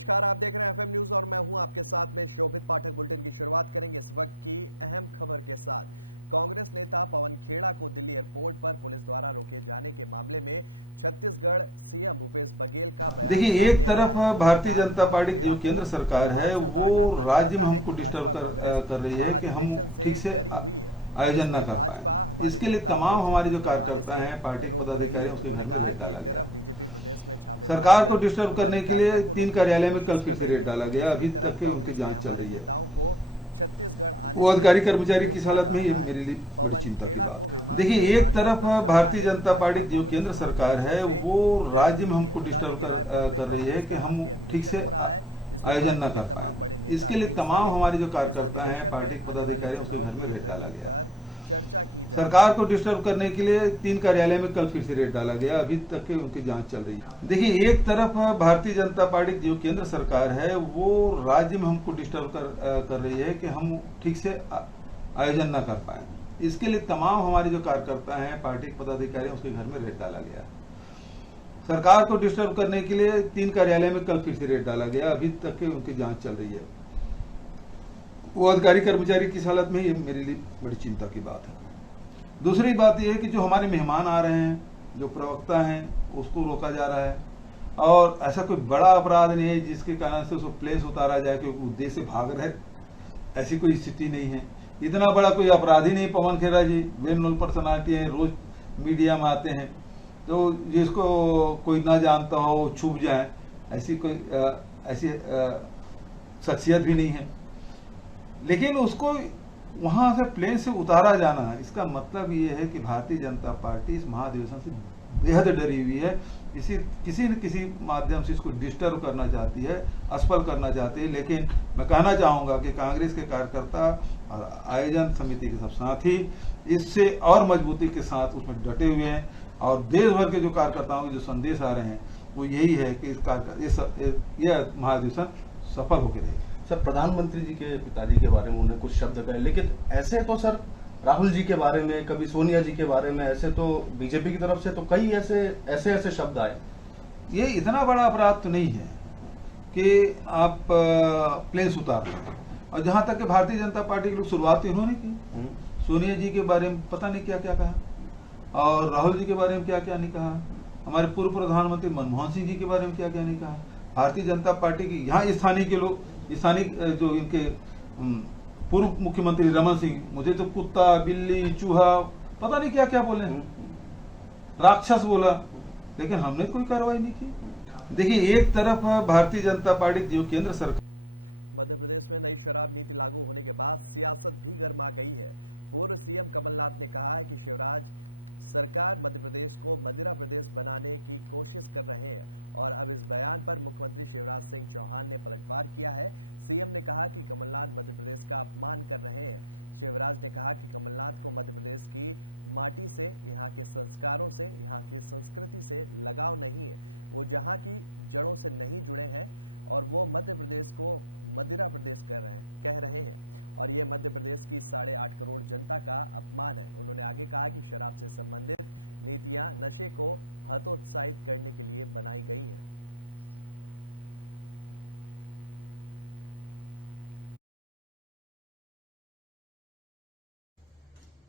नमस्कार, आप देख रहे हैं एफएम न्यूज और मैं हूं आपके साथ में शोभित पाठक। बुलेटिन की शुरुआत करेंगे इस वक्त की अहम खबर के साथ। कांग्रेस नेता पवन खेड़ा को दिल्ली एयरपोर्ट पर पुलिस द्वारा रोके जाने के मामले में छत्तीसगढ़ सीएम भूपेश बघेल का बयान देखिए, एक तरफ भारतीय जनता पार्टी जो केंद्र सरकार है वो राज्य में हमको डिस्टर्ब कर रही है कि हम ठीक से आयोजन न कर पाए। इसके लिए तमाम हमारे जो कार्यकर्ता हैं, पार्टी पदाधिकारी, उन्होंने कहा कि एक तरफ बीजेपी प्रदेश में छापे सरकार को डिस्टर्ब करने के लिए 3 कार्यालय में कल फिर से रेड डाला गया। अभी तक कांग्रेस ने हमारे नेताओं को छत्तीसगढ़ आने वो अधिकारी कर्मचारी की हालत में ही मेरे लिए पवन खेड़ा को विमान। देखिए, एक तरफ भारतीय जनता पार्टी जो केंद्र सरकार है वो राज्य में हमको डिस्टर्ब कर रही है कि हम ठीक से आयोजन न कर पाए। इसके लिए तमाम हमारे जो कार्यकर्ता हैं, पार्टी पदाधिकारी, उसके घर में रेड डाला गया। चर्चा की जाए। सरकार को डिस्टर्ब करने के लिए 3 कार्यालय में कल फिर से रेड डाला गया। अभी तक के उनकी जांच चल रही है। देखिए, एक तरफ भारतीय जनता पार्टी जो केंद्र सरकार है वो राज्य में हमको डिस्टर्ब कर रही है कि हम ठीक से आयोजन न कर पाए। इसके लिए तमाम हमारे जो कार्यकर्ता हैं, पार्टी पदाधिकारी, उसके घर में रेड डाला गया। सरकार को डिस्टर्ब करने के लिए 3 कार्यालय में कल फिर से रेड डाला गया। अभी तक के उनकी जांच चल रही है। वो अधिकारी कर्मचारी की हालत में ये मेरे लिए बड़ी चिंता की बात है। दूसरी बात यह है कि जो हमारे मेहमान आ रहे हैं, जो प्रवक्ता हैं, उसको रोका जा रहा है। और ऐसा कोई बड़ा अपराध नहीं है जिसके कारण से उसको प्लेस उतारा जाए क्योंकि उद्देश्य से भाग रहे, ऐसी कोई स्थिति नहीं है। इतना बड़ा कोई अपराधी नहीं पवन खेड़ा जी, वेल नोन पर्सनालिटी है, रोज मीडिया में आते हैं। तो जिसको कोई ना जानता हो छुप जाए, ऐसी कोई ऐसी शख्सियत भी नहीं है। लेकिन उसको वहां से प्लेन से उतारा जाना है, इसका मतलब ये है कि भारतीय जनता पार्टी इस महाधिवेशन से बेहद डरी हुई है। किसी न किसी माध्यम से इसको डिस्टर्ब करना चाहती है, असफल करना चाहती है। लेकिन मैं कहना चाहूंगा कि कांग्रेस के कार्यकर्ता और आयोजन समिति के सब साथी इससे और मजबूती के साथ उसमें डटे हुए हैं। और देश भर के जो कार्यकर्ताओं के जो संदेश आ रहे हैं वो यही है कि यह महाधिवेशन सफल होकर रहेगा। सर, प्रधानमंत्री जी के पिताजी के बारे में उन्हें कुछ शब्द कहे, लेकिन ऐसे तो सर राहुल जी के बारे में, कभी सोनिया जी के बारे में, ऐसे तो बीजेपी की तरफ से तो कई ऐसे शब्द आए। ये इतना बड़ा अपराध तो नहीं है कि आप प्लेन उतार रहे। और जहां तक कि भारतीय जनता पार्टी के लोग शुरुआत उन्होंने की, सोनिया जी के बारे में पता नहीं क्या क्या कहा, और राहुल जी के बारे में क्या क्या नहीं कहा, हमारे पूर्व प्रधानमंत्री मनमोहन सिंह जी के बारे में क्या क्या नहीं कहा। भारतीय जनता पार्टी की यहाँ स्थानीय के लोग, स्थानीय जो इनके पूर्व मुख्यमंत्री रमन सिंह, मुझे तो कुत्ता, बिल्ली, चूहा, पता नहीं क्या क्या बोले, राक्षस बोला, लेकिन हमने कोई कार्रवाई नहीं की। देखिए, एक तरफ भारतीय जनता पार्टी जो केंद्र सरकार। मध्य प्रदेश में नई शराब नीति लागू होने के बाद सियासत भी गर्मा गई है। पूर्व सीएम कमलनाथ ने कहा है कि शिवराज सरकार मध्य प्रदेश को मदिरा प्रदेश बनाने की कोशिश कर रहे हैं और अब इस बयान पर मुख्यमंत्री शिवराज सिंह चौहान ने पलटवार किया है। सीएम ने कहा कि कमलनाथ मध्य प्रदेश का अपमान कर रहे हैं। शिवराज ने कहा कि कमलनाथ को मध्य प्रदेश की माटी से, यहाँ के संस्कारों से, यहाँ की संस्कृति से लगाव नहीं है। वो जहाँ की जड़ों से नहीं जुड़े हैं और वो मध्य प्रदेश को मदिरा प्रदेश कह रहे हैं और ये मध्य प्रदेश की 8.5 करोड़ जनता का अपमान है। उन्होंने आगे कहा कि शराब से संबंधित नीतियां नशे को हतोत्साहित करने के लिए बनाई गई हैं।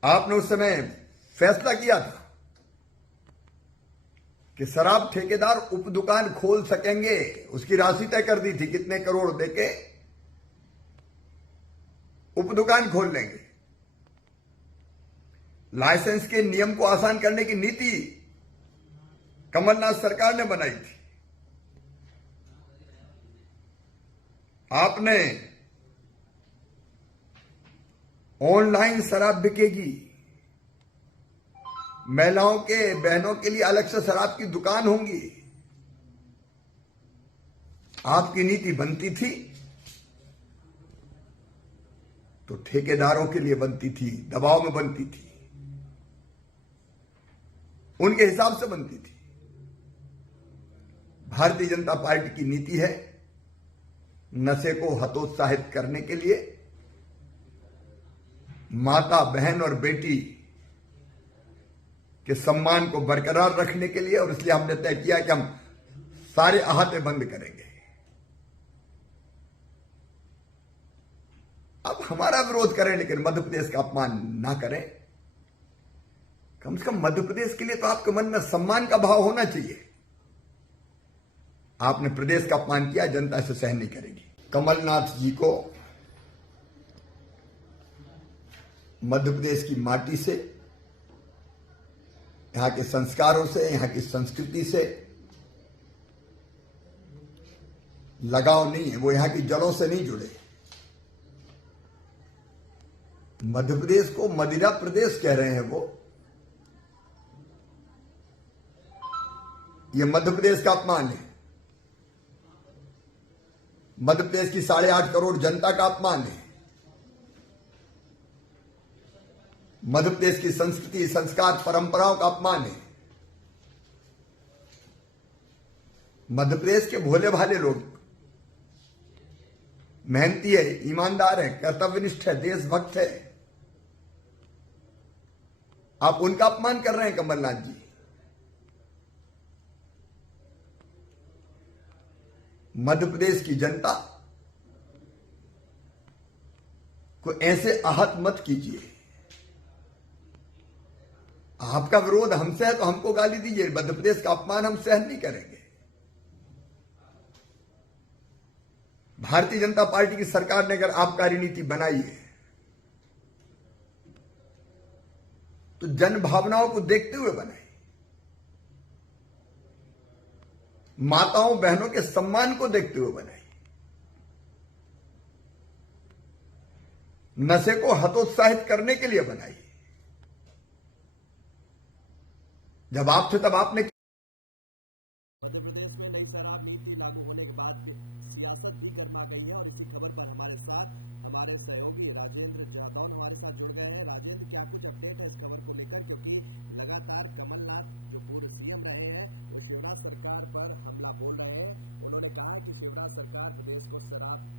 आपने उस समय फैसला किया था कि शराब ठेकेदार उप दुकान खोल सकेंगे, उसकी राशि तय कर दी थी, कितने करोड़ देके उप दुकान खोल लेंगे। लाइसेंस के नियम को आसान करने की नीति कमलनाथ सरकार ने बनाई थी। आपने ऑनलाइन शराब बिकेगी, महिलाओं के, बहनों के लिए अलग से शराब की दुकान होंगी। आपकी नीति बनती थी तो ठेकेदारों के लिए बनती थी, दबाव में बनती थी, उनके हिसाब से बनती थी। भारतीय जनता पार्टी की नीति है नशे को हतोत्साहित करने के लिए, माता, बहन और बेटी के सम्मान को बरकरार रखने के लिए, और इसलिए हमने तय किया कि हम सारे अहाते बंद करेंगे। आप हमारा विरोध करें लेकिन मध्य प्रदेश का अपमान ना करें। कम से कम मध्य प्रदेश के लिए तो आपके मन में सम्मान का भाव होना चाहिए। आपने प्रदेश का अपमान किया, जनता इसे सहन नहीं करेगी। कमलनाथ जी को मध्य प्रदेश की माटी से, यहां के संस्कारों से, यहां की संस्कृति से लगाव नहीं है। वो यहां की जड़ों से नहीं जुड़े। मध्य प्रदेश को मदिरा प्रदेश कह रहे हैं वो। ये मध्य प्रदेश का अपमान है। मध्य प्रदेश की 8.5 करोड़ जनता का अपमान है। मध्य प्रदेश की संस्कृति, संस्कार, परंपराओं का अपमान है। मध्य प्रदेश के भोले भाले लोग मेहनती है, ईमानदार है, कर्तव्यनिष्ठ है, देशभक्त है। आप उनका अपमान कर रहे हैं कमलनाथ जी। मध्य प्रदेश की जनता को ऐसे आहत मत कीजिए। आपका विरोध हमसे है तो हमको गाली दीजिए। मध्य प्रदेश का अपमान हम सहन नहीं करेंगे। भारतीय जनता पार्टी की सरकार ने अगर आबकारी नीति बनाई है तो जन भावनाओं को देखते हुए बनाई। माताओं बहनों के सम्मान को देखते हुए बनाई। नशे को हतोत्साहित करने के लिए बनाई। जब आप थे तब आपने। मध्य प्रदेश में नई शराब नीति लागू होने के बाद सियासत भी गर्मा गई है और इसी खबर पर हमारे साथ हमारे सहयोगी राजेंद्र जादौन हमारे साथ जुड़ गए हैं। राजेंद्र, क्या कुछ अपडेट है इस खबर को लेकर, क्योंकि लगातार कमलनाथ जो पूर्व सीएम रहे हैं वो शिवराज सरकार पर हमला बोल रहे हैं। उन्होंने कहा है कि शिवराज सरकार प्रदेश को शराब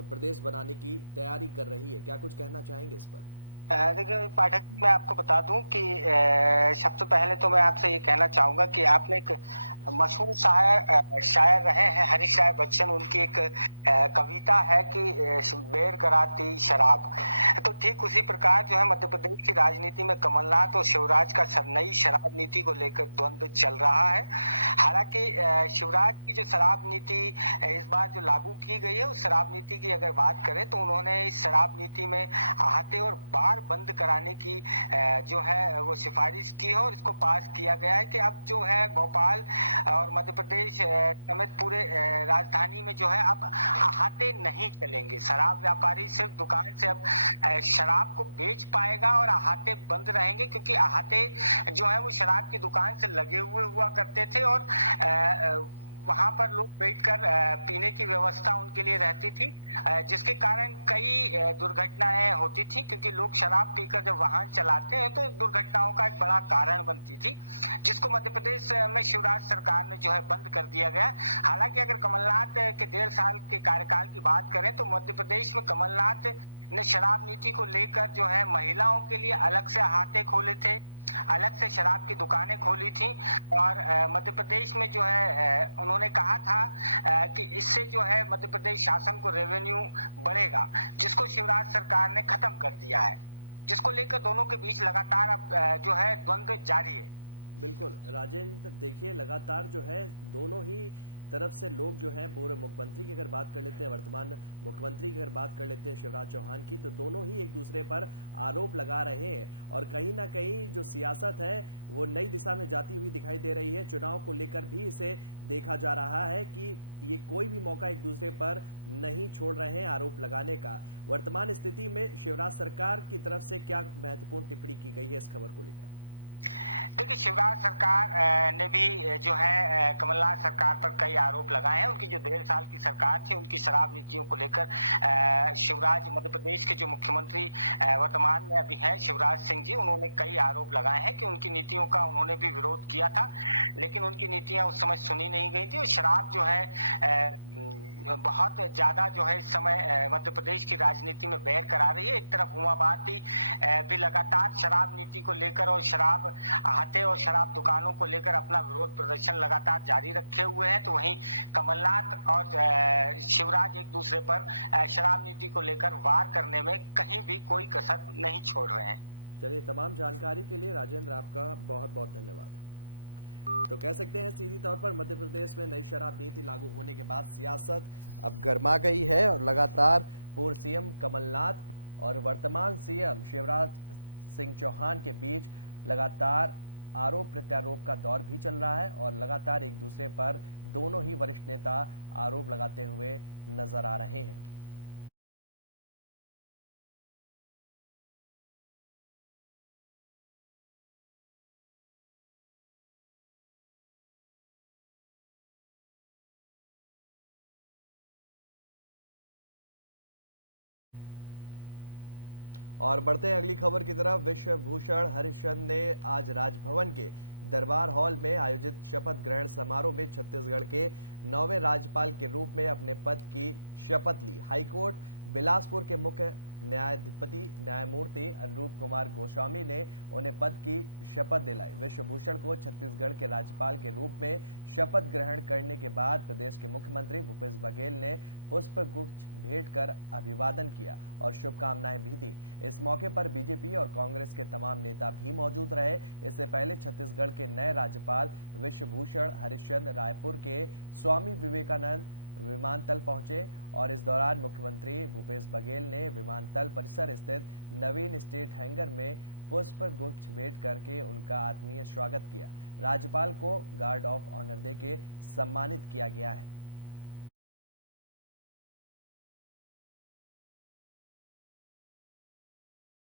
प्रदेश बनाने की तैयारी कर रही है। क्या कुछ कहना चाहेंगे इस पर? देखिए पाठक, मैं आपको बता दूं कि सबसे पहले तो मैं आपसे ये कहना चाहूंगा कि आपने एक मशहूर शायर रहे हैं हरीश राय बच्चन, उनकी एक कविता है कि बेर कराती शराब। तो ठीक उसी प्रकार जो है मध्य प्रदेश की राजनीति में कमलनाथ और शिवराज का नई शराब नीति को लेकर द्वंद्व चल रहा है। हालांकि शिवराज की जो शराब नीति इस बार जो लागू की गई है, उस शराब नीति की अगर बात करें तो उन्होंने इस शराब नीति में आहते और बार बंद कराने की जो है वो सिफारिश की है और इसको पास किया गया है कि अब जो है भोपाल और मध्य प्रदेश समेत पूरे राजधानी में जो है अब अहाते नहीं चलेंगे। शराब व्यापारी सिर्फ दुकान से अब शराब को बेच पाएगा और अहाते बंद रहेंगे, क्योंकि अहाते जो है वो शराब की दुकान से लगे हुए हुआ करते थे और वहां पर लोग बैठकर पीने की व्यवस्था उनके लिए रहती थी, जिसके कारण कई दुर्घटनाएं होती थी, क्योंकि लोग शराब पीकर जब वाहन चलाते हैं तो दुर्घटनाओं का एक बड़ा कारण बनती थी, जिसको मध्य प्रदेश में शिवराज सरकार ने जो है बंद कर दिया गया। हालांकि अगर कमलनाथ के 1.5 साल के कार्यकाल की बात करें तो मध्य प्रदेश में कमलनाथ ने शराब नीति को लेकर जो है महिलाओं के लिए अलग से अहाते खोले थे, अलग से शराब की दुकानें खोली थी और मध्य प्रदेश में जो है उन्होंने कहा था कि इससे जो है मध्य प्रदेश शासन को रेवेन्यू बढ़ेगा, जिसको शिवराज सरकार ने खत्म कर दिया है, जिसको लेकर दोनों के बीच लगातार अब जो है द्वंद्व जारी है। बिल्कुल राजेंद्र, देखिए लगातार जो है दोनों ही तरफ से लोग जो हैं, पूर्व मुख्यमंत्री की अगर बात कर लेते हैं, वर्तमान मुख्यमंत्री की अगर बात कर लेते हैं शिवराज चौहान की, तो दोनों ही एक दूसरे पर आरोप लगा रहे हैं और कहीं ना कहीं जो सियासत है वो नई दिशा में जाती हुई दिखाई दे रही है। चुनाव को लेकर भी इसे देखा जा रहा है कि ये कोई भी मौका एक दूसरे पर नहीं छोड़ रहे हैं आरोप लगाने का। वर्तमान स्थिति में शिवराज सरकार की तरफ से क्या महत्वपूर्ण टिप्पणी की गई है इस खबर को लेकर? देखिए, शिवराज सरकार ने भी जो है कमलनाथ सरकार पर कई आरोप लगाए हैं। उनकी जो 1.5 साल की सरकार थी, उनकी शराब नीतियों को लेकर शिवराज मध्य प्रदेश के जो मुख्यमंत्री वर्तमान में अभी हैं शिवराज सिंह जी, उन्होंने कई आरोप लगाए हैं कि उनकी नीतियों का उन्होंने भी विरोध किया था, लेकिन उनकी नीतियां उस समय सुनी नहीं गई थी और शराब जो है बहुत ज्यादा जो है इस समय मध्य प्रदेश की राजनीति में बैर करा रही है। एक तरफ उमाभारती भी लगातार शराब नीति को लेकर और शराब हाथे और शराब दुकानों को लेकर अपना विरोध प्रदर्शन लगातार जारी रखे हुए हैं, तो वहीं कमलनाथ और शिवराज एक दूसरे पर शराब नीति को लेकर वार करने में कहीं भी कोई कसर नहीं छोड़ रहे हैं। चलिए, तमाम जानकारी के लिए राजेंद्र आपका बहुत बहुत धन्यवाद। तो कह सकते हैं सीधी तौर पर मध्य प्रदेश में नई शराब नीति लागू होने के बाद सियासत अब गर्मा गई है और लगातार पूर्व सीएम कमलनाथ और वर्तमान सीएम शिवराज सिंह चौहान के बीच लगातार आरोप प्रत्यारोप का दौर भी चल रहा है और लगातार एक दूसरे पर दोनों ही वरिष्ठ नेता आरोप लगाते हुए नजर आ रहे हैं। और बढ़ते हैं अगली खबर की तरफ। विश्व भूषण हरिश्चंद्र ने आज राजभवन के दरबार हॉल में आयोजित शपथ ग्रहण समारोह में छत्तीसगढ़ के 9वें राज्यपाल के रूप में अपने पद की शपथ ली। हाईकोर्ट बिलासपुर के मुख्य न्यायाधिपति न्यायमूर्ति अनुरूप कुमार गोस्वामी ने उन्हें पद की शपथ दिलाई। विश्व भूषण को छत्तीसगढ़ के राज्यपाल के रूप में शपथ ग्रहण करने के बाद प्रदेश के मुख्यमंत्री भूपेश बघेल ने पुष्प गुच्छ भेंट कर अभिवादन किया और शुभकामनाएं भी दी। इस मौके पर बीजेपी और कांग्रेस के तमाम नेता भी मौजूद रहे। इससे पहले छत्तीसगढ़ के नए राज्यपाल विश्व भूषण हरिश्चंद्र रायपुर के स्वामी विवेकानंद विमानतल पहुंचे और इस दौरान मुख्यमंत्री भूपेश बघेल ने विमानतल परिसर स्थित नवीन स्टेट हैंगर में पुष्प गुच्छ भेंट करके उनका आत्मीय स्वागत किया। राज्यपाल को गार्ड ऑफ ऑनर देके सम्मानित किया गया है।